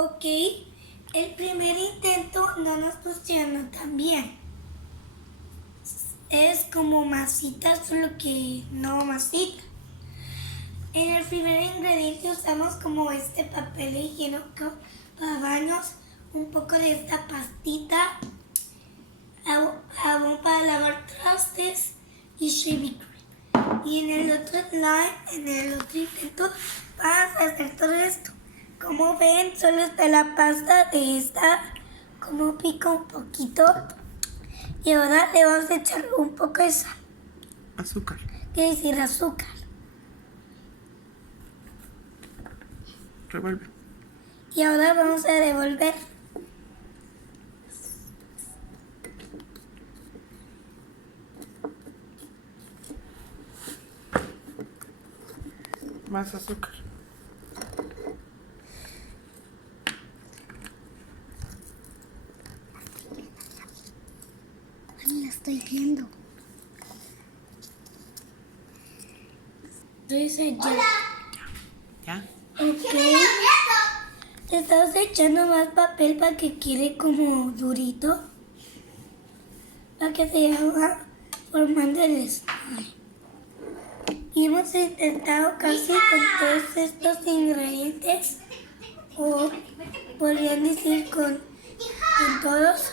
Ok, el primer intento no nos funcionó tan bien. Es como masita, solo que no masita. En el primer ingrediente usamos como este papel higiénico para baños, un poco de esta pastita, jabón para lavar trastes y shaving cream. Y en el otro slime, en el otro intento, vamos a hacer todo esto. Como ven, solo está la pasta de esta, como pica un poquito. Y ahora le vamos a echar un poco de sal. Azúcar. Quiere decir azúcar. Revuelve. Y ahora vamos a devolver. Más azúcar. Ay, la estoy viendo. ¿Ya? Ok. Le estamos echando más papel para que quede como durito. Para que se vaya formando el slime. Y hemos intentado casi con todos estos ingredientes. O podrían decir con todos.